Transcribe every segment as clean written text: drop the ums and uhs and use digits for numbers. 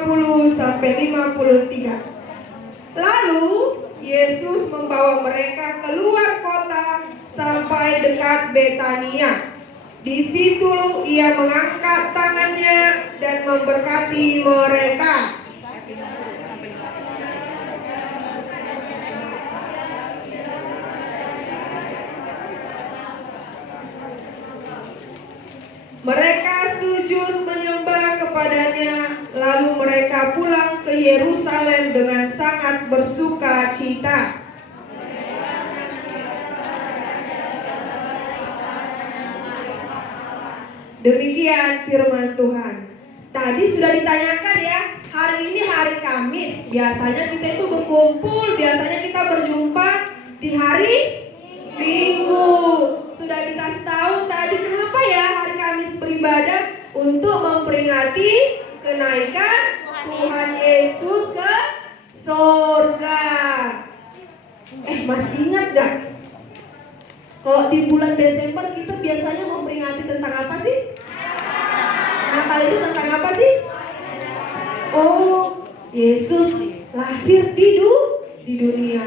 50 sampai 53. Lalu Yesus membawa mereka keluar kota sampai dekat Betania. Di situ ia mengangkat tangannya dan memberkati mereka. Mereka sujud menyembah kepadanya, lalu mereka pulang ke Yerusalem dengan sangat bersuka cita. Demikian firman Tuhan. Tadi sudah ditanyakan ya, hari ini hari Kamis. Biasanya kita itu berkumpul, biasanya kita berjumpa di hari Minggu. Sudah dikasih tahu tadi kenapa ya hari Kamis beribadah, untuk memperingati kenaikan Tuhan Yesus ke surga. Masih ingat gak? Kalau di bulan Desember kita biasanya memperingati tentang apa sih? Natal itu tentang apa sih? Oh, Yesus lahir di dunia.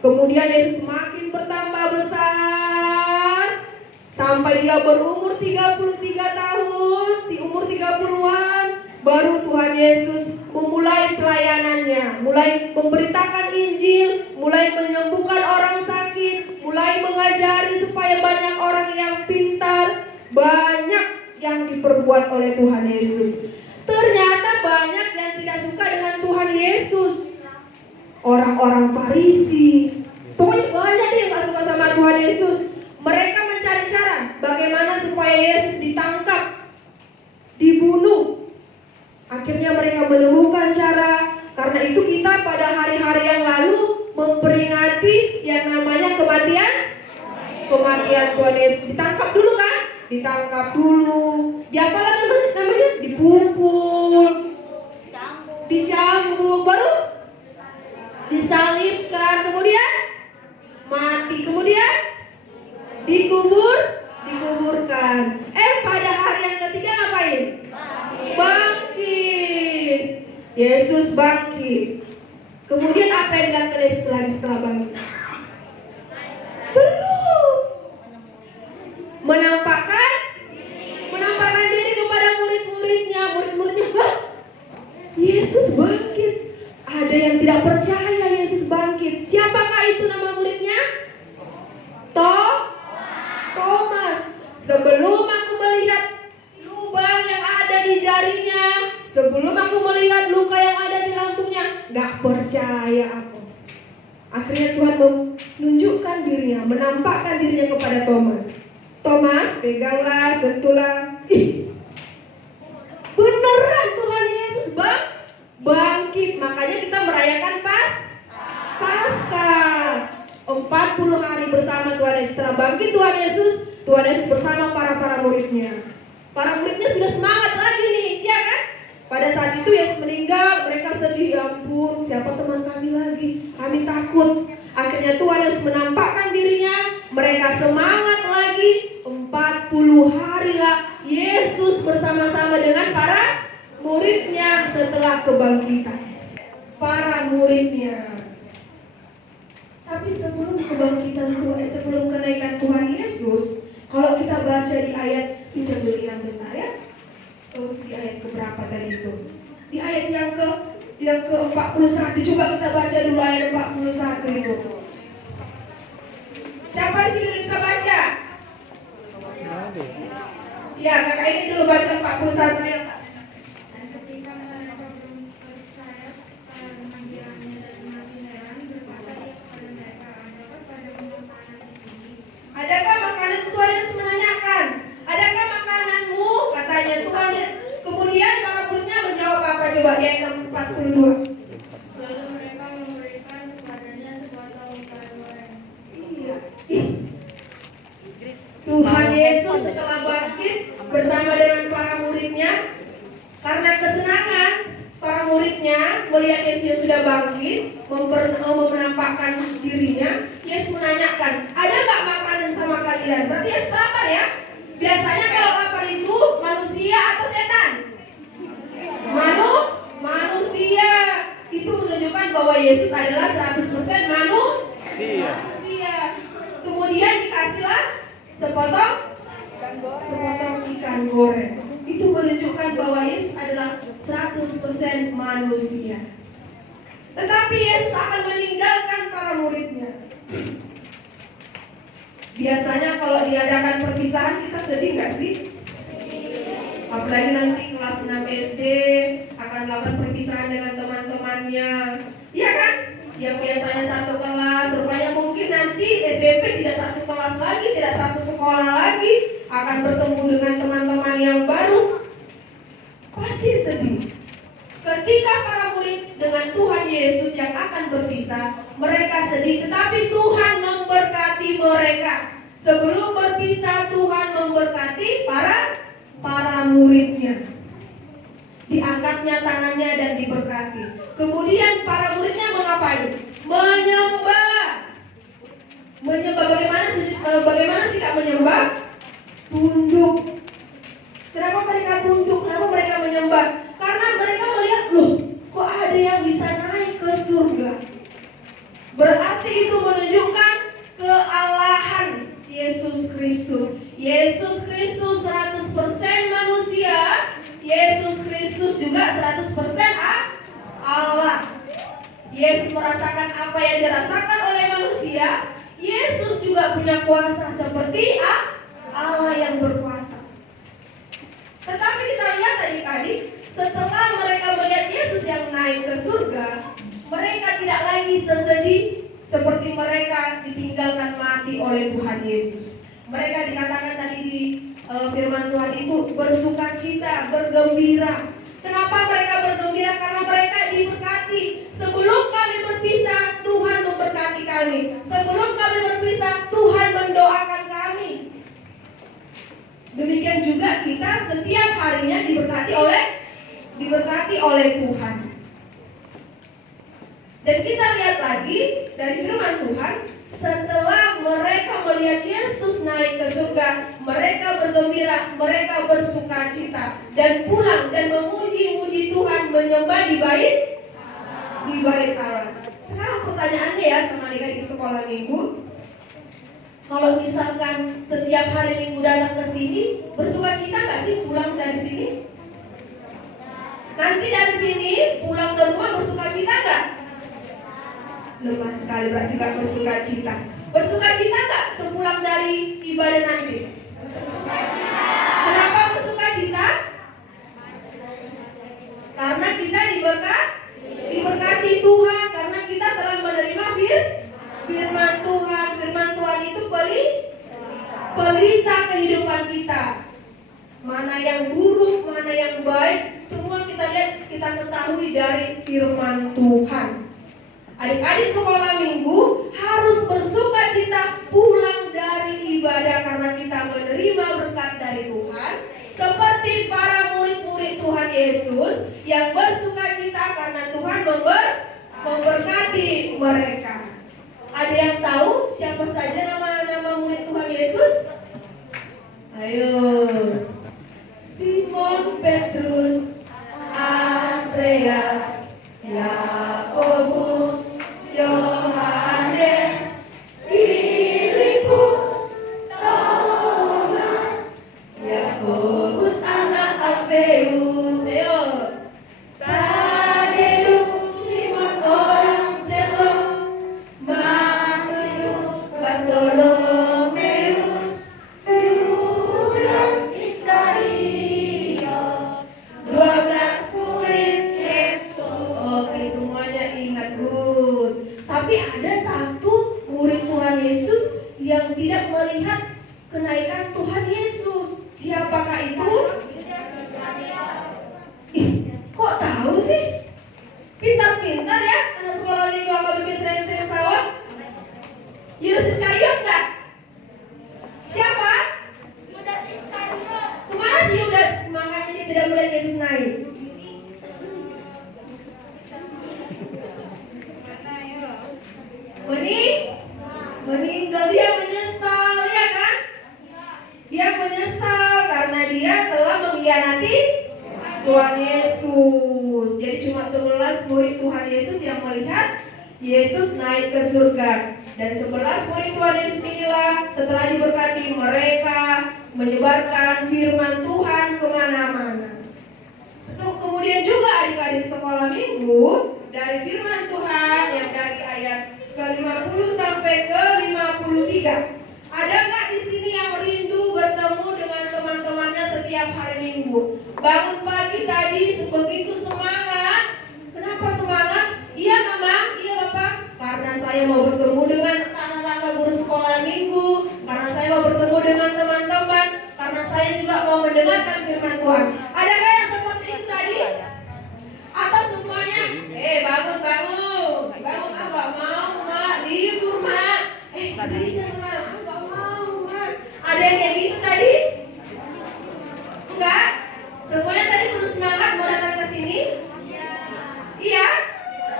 Kemudian Yesus semakin bertambah besar sampai dia berumur 33 tahun. Di umur 30-an baru Tuhan Yesus memulai pelayanannya, mulai memberitakan Injil, mulai menyembuhkan orang sakit, mulai mengajari supaya banyak orang yang pintar. Banyak yang diperbuat oleh Tuhan Yesus. Ternyata banyak yang tidak suka dengan Tuhan Yesus. Orang-orang Farisi, pokoknya banyak yang gak suka sama Tuhan Yesus. Mereka mencari cara bagaimana supaya Yesus ditangkap, dibunuh. Akhirnya mereka menemukan cara. Karena itu kita pada hari-hari yang lalu memperingati yang namanya kematian Tuhan Yesus. Ditangkap dulu kan? Ditangkap dulu. Diapalah namanya? Dipukul, dicambuk, baru disalibkan, kemudian mati, kemudian dikuburkan. Pada hari yang ketiga ngapain? Bangkit. Yesus bangkit. Kemudian apa yang dilakukan Yesus lagi setelah bangkit? Belum. Menampakkan diri kepada murid-muridnya. Murid-muridnya, Yesus bangkit. Ada yang tidak percaya Yesus bangkit. Siapakah itu nama muridnya? Thomas. Sebelum aku melihat lubang yang ada di jarinya, sebelum aku melihat luka yang ada di lambungnya, gak percaya aku. Akhirnya Tuhan menunjukkan dirinya, menampakkan dirinya kepada Thomas. Thomas, peganglah, sentuhlah. Beneran Tuhan Yesus bangkit. Makanya kita merayakan Paskah. 40 hari bersama Tuhan Yesus. Setelah bangkit Tuhan Yesus bersama para muridnya. Para muridnya sudah semangat lagi nih, ya kan? Pada saat itu Yesus meninggal, mereka sedih, ya ampun, siapa teman kami lagi? Kami takut. Akhirnya Tuhan Yesus menampakkan dirinya, mereka semangat lagi. 40 hari lah Yesus bersama-sama dengan para muridnya setelah kebangkitan. Para muridnya. Tapi sebelum kebangkitan Tuhan, sebelum kenaikan Tuhan Yesus, kalau kita baca di ayat, pinjam yang bentar ya. Di ayat keberapa tadi itu? Di ayat yang ke 41. Coba kita baca dulu ayat 41 itu. Siapa di sini bisa baca? Ya, kakak ini dulu baca 41 ayat. Adakah makanan? Tuhan Yesus menanyakan, adakah makananmu? Katanya Tuhan. Kemudian para muridnya menjawab apa? Coba di ayat 42. Lalu mereka memberikan kepadanya sepotong ikan goreng. Iya. Tuhan Yesus setelah bangkit bersama dengan para muridnya, karena kesenangan para muridnya melihat Yesus sudah bangkit, menampakkan dirinya. Yesus menanyakan, ada nggak makanan sama kalian? Berarti Yesus lapar ya. Biasanya kalau lapar itu manusia atau setan? Yesus adalah 100% manusia. Kemudian dikasihlah sepotong ikan goreng. Itu menunjukkan bahwa Yesus adalah 100% manusia. Tetapi Yesus akan meninggalkan para muridnya. Biasanya kalau diadakan perpisahan kita sedih nggak sih? Apalagi nanti kelas 6 SD akan melakukan perpisahan dengan teman-temannya. Iya kan? Yang biasanya satu kelas, rupanya mungkin nanti SMP tidak satu kelas lagi, tidak satu sekolah lagi, akan bertemu dengan teman-teman yang baru. Pasti sedih. Ketika para murid dengan Tuhan Yesus yang akan berpisah, mereka sedih, tetapi Tuhan memberkati mereka. Sebelum berpisah, Tuhan memberkati para muridnya. Diangkatnya tangannya dan diberkati. Kemudian para muridnya mengapain? Menyembah. Menyembah bagaimana sikap menyembah? Tunduk. Kenapa mereka tunduk? Kenapa mereka menyembah? Karena mereka melihat, loh, kok ada yang bisa naik ke surga? Berarti itu menunjukkan kealahan Yesus Kristus. Yesus Kristus 100% manusia. Yesus Kristus juga 100% Allah. Yesus merasakan apa yang dirasakan oleh manusia. Yesus juga punya kuasa seperti Allah yang berkuasa. Tetapi kita lihat adik-adik, setelah mereka melihat Yesus yang naik ke surga, mereka tidak lagi sesedih seperti mereka ditinggalkan mati oleh Tuhan Yesus. Mereka dikatakan tadi di firman Tuhan itu bersukacita, bergembira. Kenapa mereka bergembira? Karena mereka diberkati. Sebelum kami berpisah, Tuhan memberkati kami. Sebelum kami berpisah, Tuhan mendoakan kami. Demikian juga kita setiap harinya diberkati oleh Tuhan. Dan kita lihat lagi dari firman Tuhan, setelah mereka melihat Yesus naik ke surga, mereka bergembira, mereka bersukacita dan pulang dan memuji-muji Tuhan, menyembah di bait Allah. Sekarang pertanyaannya ya sama adik-adik sekolah minggu, kalau misalkan setiap hari Minggu datang ke sini, bersukacita nggak sih pulang dari sini? Nanti dari sini pulang ke rumah bersukacita nggak? Lemah sekali, berarti gak bersukacita. Bersukacita gak sepulang dari ibadah nanti? Kenapa bersukacita? Karena kita diberkati Tuhan, karena kita telah menerima firman Tuhan. Firman Tuhan itu pelita kehidupan kita. Mana yang buruk, mana yang baik, semua kita lihat, kita ketahui dari firman Tuhan. Adik-adik sekolah minggu harus bersukacita pulang dari ibadah karena kita menerima berkat dari Tuhan, seperti para murid-murid Tuhan Yesus yang bersukacita karena Tuhan memberkati mereka. Ada yang tahu siapa saja nama murid Tuhan Yesus? Ayo. Simon Petrus, Andreas, Yakobus, Yohanes, Filipus, Thomas, Yakobus anak Alfeus, Tadeus, Simon orang Zelot, Matius, Bartolomeus, Yudas Iskariot, 12 murid Yesus. Oke, semuanya ingat, good. Tapi ada satu murid Tuhan Yesus yang tidak melihat kenaikan Tuhan Yesus. Siapakah itu? Kok tahu sih? Pintar-pintar ya anak sekolah minggu AKBP Seren Sawah. Yudas Iskariot enggak? Siapa? Yudas Iskariot. Kemana sih Yudas? Makanya dia tidak melihat Yesus naik. Meninggal, dia menyesal, ya kan? Dia menyesal karena dia telah mengkhianati Tuhan Yesus. Jadi cuma 11 murid Tuhan Yesus yang melihat Yesus naik ke surga. Dan 11 murid Tuhan Yesus inilah setelah diberkati mereka menyebarkan firman Tuhan kemana-mana. Kemudian juga adik-adik sekolah minggu dari firman Tuhan yang dari ayat ke-50 sampai ke-53. Ada nggak di sini yang rindu bertemu dengan teman-temannya setiap hari Minggu? Bangun pagi tadi begitu semangat. Kenapa semangat? Iya Mama, iya Bapak. Karena saya mau bertemu dengan anak-anak guru sekolah minggu. Karena saya mau bertemu dengan teman-teman. Karena saya juga mau mendengarkan firman Tuhan. Ada nggak yang seperti itu tadi? Atau semuanya? Bangun. Bangun, nggak mau Mak, libur Mak. Gereja sekarang, nggak mau Mak. Ada yang kayak gitu tadi? Enggak? Semuanya tadi penuh semangat mau datang ke sini? Iya?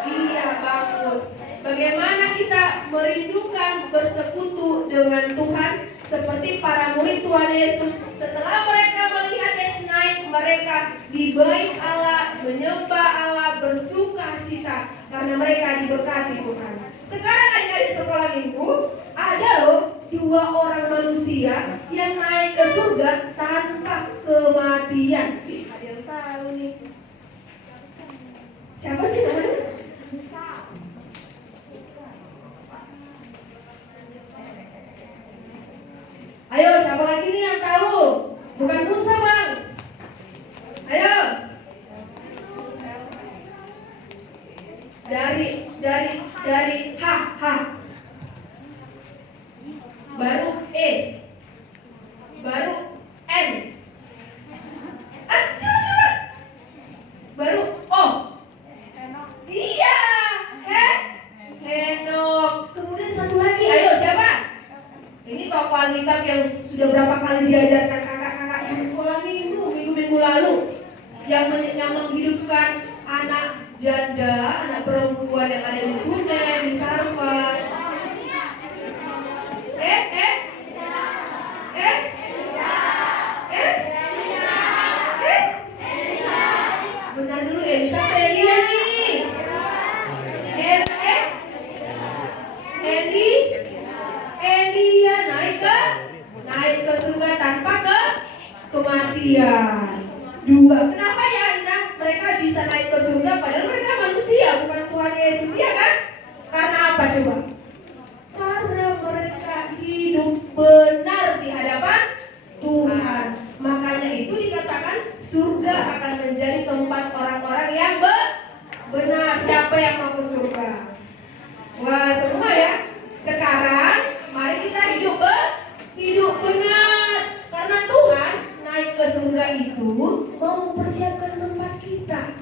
Iya, bagus. Bagaimana kita merindukan bersekutu dengan Tuhan seperti para murid Tuhan Yesus. Setelah mereka melihat Yesus naik, mereka di bait Allah, menyembah Allah, bersuka cita karena mereka diberkati Tuhan. Sekarang adik-adik sekolah minggu, ada loh 2 orang manusia yang naik ke surga tanpa kematian. Ada yang tahu nih? Siapa sih namanya? Ayo, siapa lagi nih yang tahu? Bukan Musa, Bang. Ayo. Dari H. Baru E. Baru N. Coba. Baru O. Iya. Henok. Kemudian satu lagi. Ayo, siapa? Ini tokoh Alkitab yang sudah berapa kali diajarkan kakak-kakak di sekolah minggu lalu, yang menghidupkan anak janda, anak perempuan yang ada di Sunen, di Sarfat. Benar dulu, Elisa Elia nih. Elia naik ke surga tanpa kematian. 2. Kenapa ya mereka bisa naik ke surga padahal mereka manusia, bukan Tuhan Yesus, ya kan? Karena apa coba? Karena mereka hidup benar di hadapan Tuhan. Makanya itu dikatakan surga akan menjadi tempat orang-orang yang benar. Siapa yang mau ke surga? Wah, semua ya. Sekarang mari kita hidup benar. Karena Tuhan naik ke surga itu mau mempersiapkan tempat kita.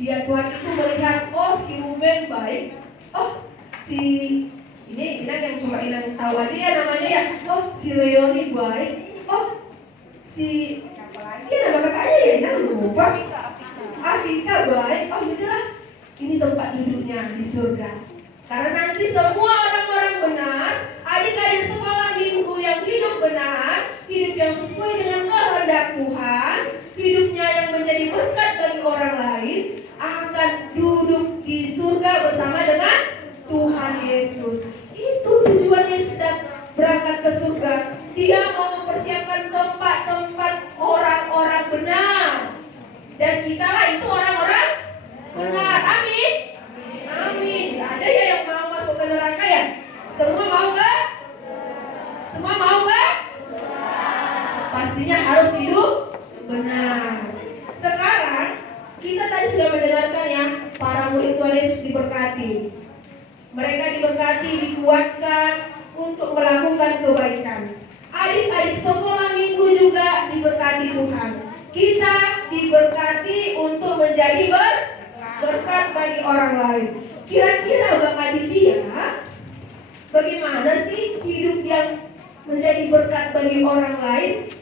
Dia Tuhan itu melihat, oh si Ruben baik, oh si ini yang cuma Inang tahu aja ya namanya ya, oh si Leoni baik, oh si siapa lagi nama kakaknya ya Inang lupa. Afika baik, oh yaudahlah ini tempat duduknya di surga. Karena nanti semua orang-orang benar, adik-adik sekolah minggu yang hidup benar, hidup yang sesuai dengan kehendak Tuhan, hidupnya yang menjadi berkat bagi orang lain, akan duduk di surga bersama dengan Tuhan Yesus. Itu tujuan Yesus berangkat ke surga. Dia mau mempersiapkan tempat-tempat orang-orang benar. Dan kitalah itu orang-orang benar. Amin. Amin. Gak ada ya yang mau masuk ke neraka ya? Semua mau gak? Semua mau gak? Pastinya harus hidup benar. Sekarang kita tadi sudah mendengarkan ya, para murid Tuhan Yesus diberkati. Mereka diberkati, dikuatkan untuk melakukan kebaikan. Adik-adik sekolah minggu juga diberkati Tuhan. Kita diberkati untuk menjadi berkat bagi orang lain. Kira-kira Bang Aditya, bagaimana sih hidup yang menjadi berkat bagi orang lain?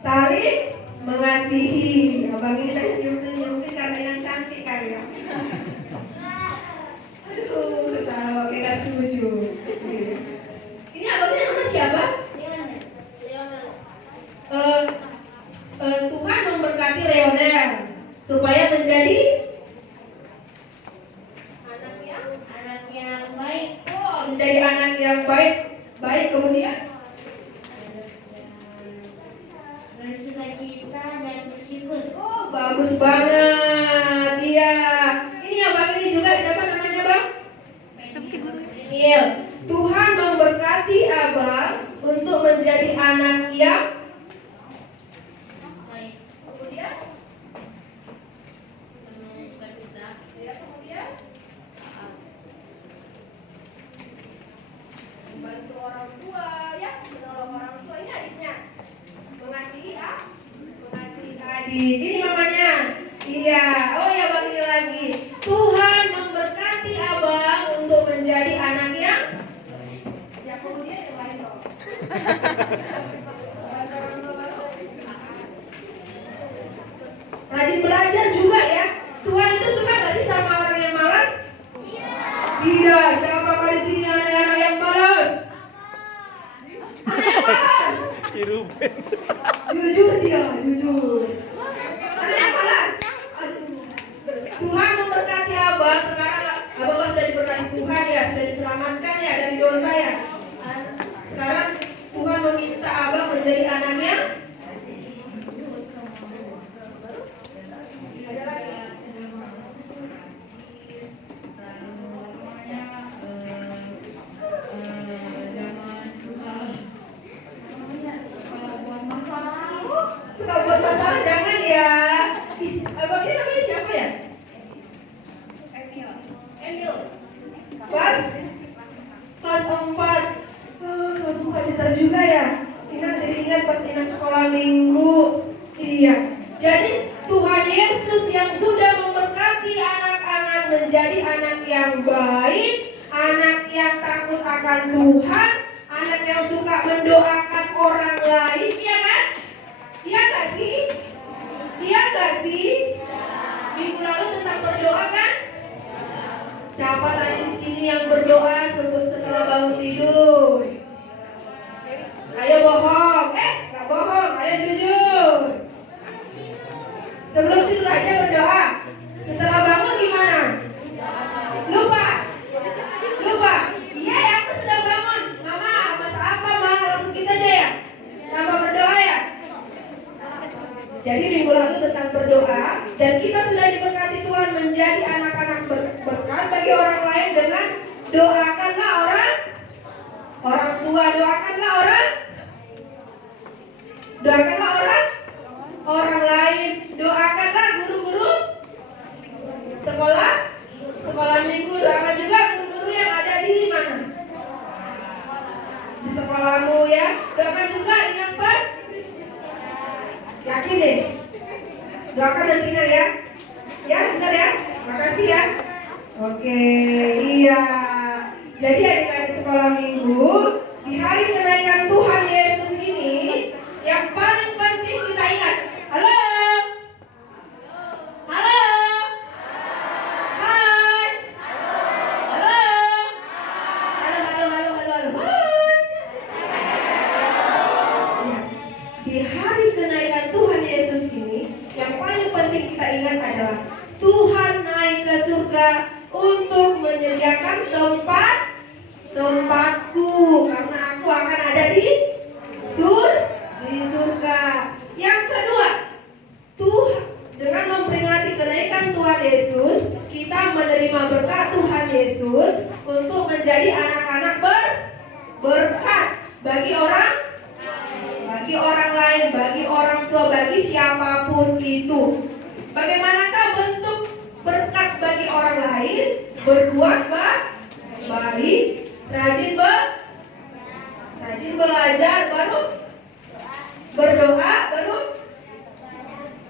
Saling mengasihi. Abang ini tadi senyum-senyum mungkin karena yang cantik kali ya. Aduh, ketawa kayak gak setuju. Ini abangnya nama siapa? Tuhan memberkati Leonel supaya bersyukur. Oh, bagus banget. Iya. Ini yang bang ini juga siapa namanya bang? Daniel. Tuhan memberkati abang untuk menjadi anak yang Baik. kemudian ya, kemudian membantu orang tua ya, menolong orang tua. Ini adiknya mengasihi mengasihi adik. Ini mamanya. Iya. Oh ya bang ini lagi. Tuhan memberkati abang untuk menjadi anak yang ya, kemudian yang lain dong. Rajin belajar juga ya. Tuhan itu suka gak sih sama orang yang malas? Tidak. Siapakah di sini anak-anak yang malas? Anak yang malas? Si Ruben. Jujur dia, jujur. Anak yang malas? Aduh. Tuhan memberkati abang. Sekarang abang sudah diberkati Tuhan ya, sudah diselamatkan ya dari dosa ya. Sekarang Tuhan meminta abang menjadi anaknya. Ada lagi? Suka buat masalah jangan ya. Ih, abang ini namanya siapa ya? Emil. Kelas 4. Oh, kelas 4 pintar juga ya. Ina jadi ingat pas Ina sekolah minggu. Iya. Jadi Tuhan Yesus yang sudah memberkati anak-anak menjadi anak yang baik, anak yang takut akan Tuhan, anak yang suka mendoakan orang lain, iya kan? Iya gak sih? Iya gak sih? Minggu lalu tentang berdoa kan? Siapa tadi di sini yang berdoa setelah bangun tidur? Ayo bohong, gak bohong, ayo jujur. Sebelum tidur aja berdoa. Setelah bangun gimana? Lupa? Lupa? Iya ya, aku sudah bangun. Mama, masak apa ma? Langsung kita aja ya? Tanpa berdoa ya? Jadi minggu lalu tentang berdoa. Dan kita sudah diberkati Tuhan menjadi anak-anak berkat bagi orang lain dengan doakanlah orang tua, doakanlah orang lain, doakanlah guru-guru sekolah minggu, doakan juga guru-guru yang ada di mana? Di sekolahmu ya. Doakan juga ingat Pak. Yakin deh. Doakan nantinya ya. Ya, benar ya. Makasih ya. Oke, iya. Jadi adik-adik sekolah minggu, di hari kenaikan Tuhan Yesus ini, yang paling penting kita ingat. Halo? Halo? Hai? Halo? Halo? Hai? Ya. Di hari kenaikan Tuhan Yesus ini, yang paling penting kita ingat adalah Tuhan naik ke surga untuk menyediakan tempatku, karena aku akan ada di surga. Yang kedua, Tuhan dengan memperingati kenaikan Tuhan Yesus, kita menerima berkat Tuhan Yesus untuk menjadi anak-anak berkat bagi orang lain, bagi orang tua, bagi siapapun itu. Bagaimanakah bentuk berkat bagi orang lain? Berbuat baik, rajin belajar, baru berdoa, baru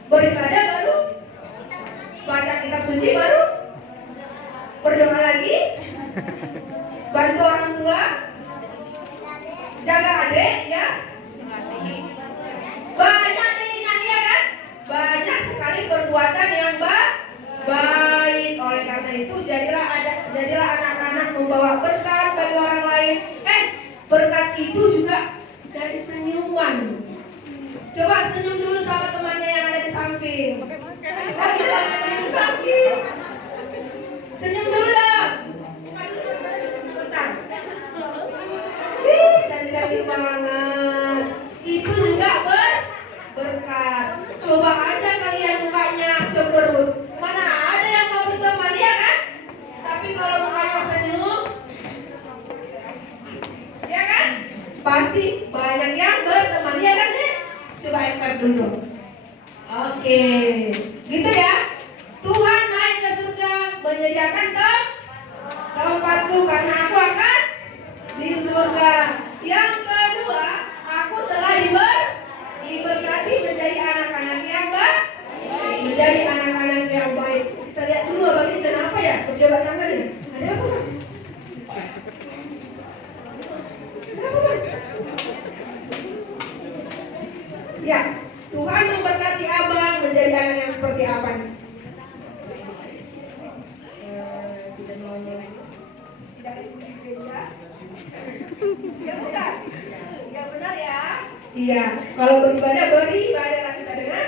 beribadah, baru baca kitab suci, baru berdoa lagi, bantu orang tua, jaga adik ya. Banyak nih Nadia kan? Banyak sekali perbuatan yang baik. Oleh karena itu jadilah anak-anak membawa berkat bagi orang lain. Berkat itu juga dari senyuman. Coba senyum dulu sama temannya yang ada di samping. Senyum dulu dong. Bentar. Cantik banget. Itu juga berkat. Coba aja dulu. Oke, gitu ya. Tuhan naik ke surga menyediakan tempatku karena aku akan di surga. Yang kedua, aku telah diberkati menjadi anak-anak yang baik. Menjadi anak-anak yang baik. Kita lihat dulu abang ini kenapa ya? Perjabat tangan ya? Ada apa bang? Kenapa bang? Ya, Tuhan memberkati abang menjadi anak yang seperti apa nih? Tidak ikuti gereja? Ya bukan? Ya benar ya? Iya, kalau beribadah kita dengan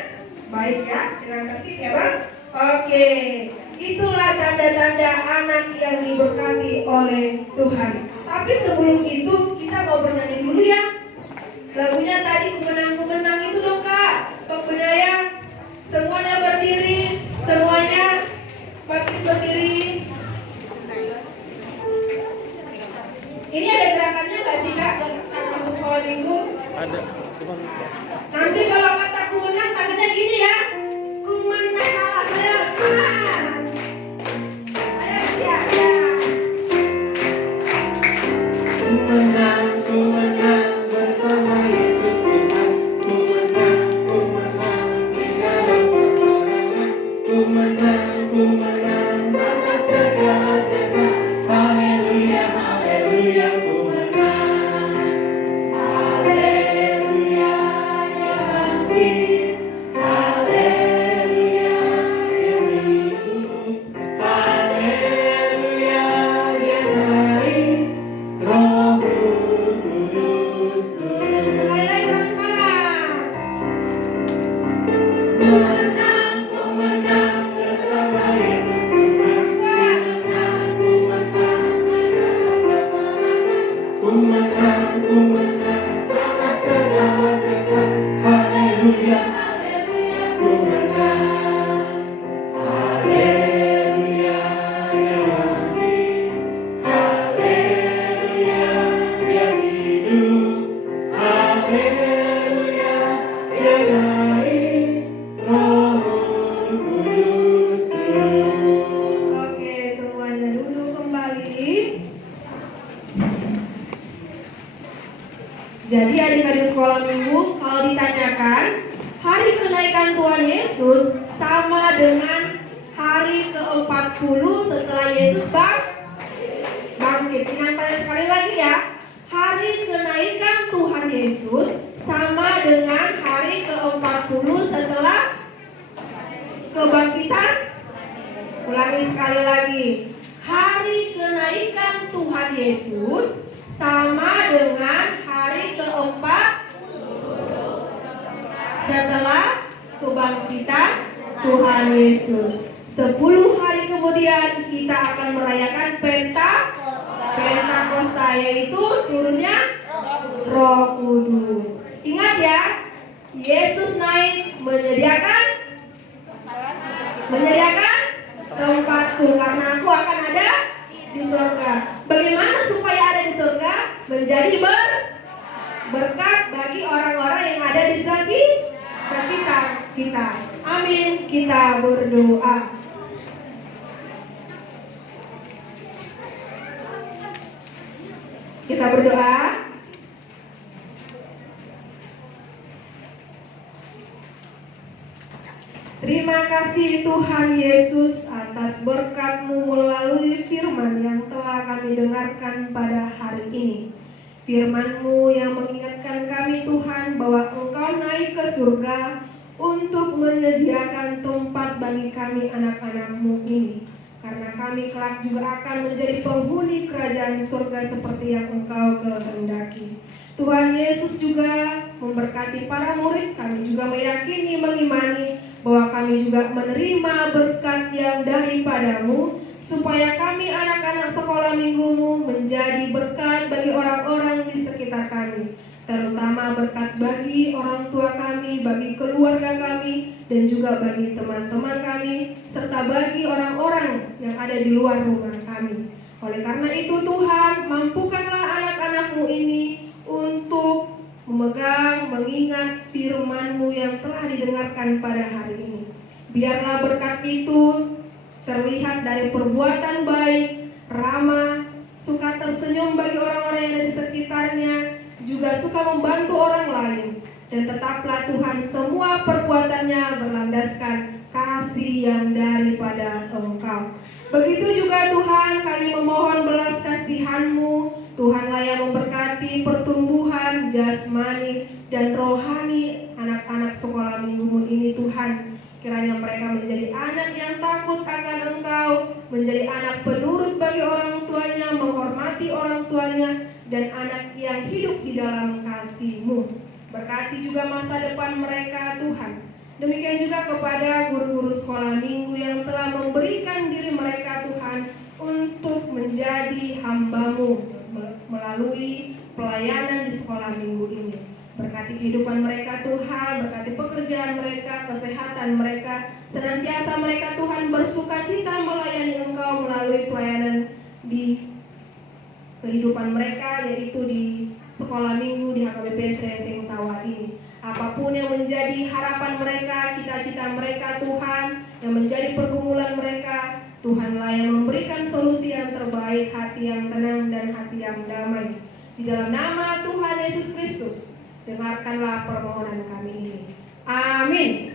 baik ya, dengan tertib ya bang. Oke, itulah tanda-tanda anak yang diberkati oleh Tuhan. Tapi sebelum itu kita mau bernyanyi dulu ya. Lagunya tadi Kumenang itu dong kak, pembenayang. Semuanya berdiri, semuanya makin berdiri. Ini ada gerakannya nggak sih kak? Kata sekolah minggu? Ada. Nanti kalau kata kumenang, tangannya gini ya. Kumenang kalah saya. Ayo siap ya. Kumenang bersama Yesus Tuhan. Kumenang di dalam peperangan. Kumenang atas segala sebab. Haleluya, haleluya, kumenang. Haleluya, dia bangkit. Haleluya, dia hidup. Haleluya, dia naik. Roh Kudus turun. Sekali lagi dengan semangat. Kumenang bersama Yesus Tuhan. Kumenang atas segala sebab. Haleluya, haleluya, kumenang. Haleluya, dia bangkit. Haleluya, dia hidup. Haleluya, dia naik. Roh Kudus turun. Oke, semuanya duduk kembali. Jadi adik-adik sekolah minggu, kalau ditanyakan hari kenaikan Tuhan Yesus sama dengan hari ke-40 setelah Yesus bangkit. Ingat saya sekali lagi ya, hari kenaikan Tuhan Yesus sama dengan hari ke-40 setelah kebangkitan. Ulangi sekali lagi, hari kenaikan Tuhan Yesus sama dengan hari ke-40 setelah kebangkitan Tuhan Yesus. 10 hari kemudian kita akan merayakan Pentakosta, yaitu turunnya Roh Kudus. Ingat ya, Yesus naik menyediakan tempatku karena aku akan ada di surga. Bagaimana supaya ada di surga? Menjadi berkat bagi orang-orang yang ada di sekitar kita. Amin. Kita berdoa. Kita berdoa. Terima kasih Tuhan Yesus atas berkat-Mu melalui firman yang telah kami dengarkan pada hari ini. Firman-Mu yang mengingatkan kami Tuhan bahwa Engkau naik ke surga untuk menyediakan tempat bagi kami anak-anak-Mu ini. Karena kami kelak juga akan menjadi penghuni kerajaan surga seperti yang Engkau kehendaki. Tuhan Yesus juga memberkati para murid, kami juga meyakini, mengimani bahwa kami juga menerima berkat yang daripada-Mu, supaya kami anak-anak sekolah minggu-Mu menjadi berkat bagi orang-orang di sekitar kami, terutama berkat bagi orang tua kami, bagi keluarga kami, dan juga bagi teman-teman kami, serta bagi orang-orang yang ada di luar rumah kami. Oleh karena itu Tuhan, mampukanlah anak-anak-Mu ini untuk memegang, mengingat firman-Mu yang telah didengarkan pada hari ini. Biarlah berkat itu terlihat dari perbuatan baik, ramah, suka tersenyum bagi orang-orang yang ada di sekitarnya, juga suka membantu orang lain. Dan tetaplah Tuhan semua perbuatannya berlandaskan kasih yang daripada Engkau. Begitu juga Tuhan, kami memohon belas kasihan-Mu. Tuhanlah yang memberkati pertumbuhan jasmani dan rohani anak-anak sekolah minggu ini Tuhan. Kiranya mereka menjadi anak yang takut akan Engkau, menjadi anak penurut bagi orang tuanya, menghormati orang tuanya, dan anak yang hidup di dalam kasih-Mu. Berkati juga masa depan mereka Tuhan. Demikian juga kepada guru-guru sekolah minggu yang telah memberikan diri mereka Tuhan untuk menjadi hamba-Mu melalui pelayanan di sekolah minggu ini. Berkati kehidupan mereka Tuhan, berkati pekerjaan mereka, kesehatan mereka, senantiasa mereka Tuhan bersukacita melayani Engkau melalui pelayanan di kehidupan mereka, yaitu di sekolah minggu di HKBP Srengseng Sawah ini. Apapun yang menjadi harapan mereka, cita-cita mereka Tuhan, yang menjadi pergumulan mereka, Tuhanlah yang memberikan solusi yang terbaik, hati yang tenang dan hati yang damai. Di dalam nama Tuhan Yesus Kristus, dengarkanlah permohonan kami ini. Amin.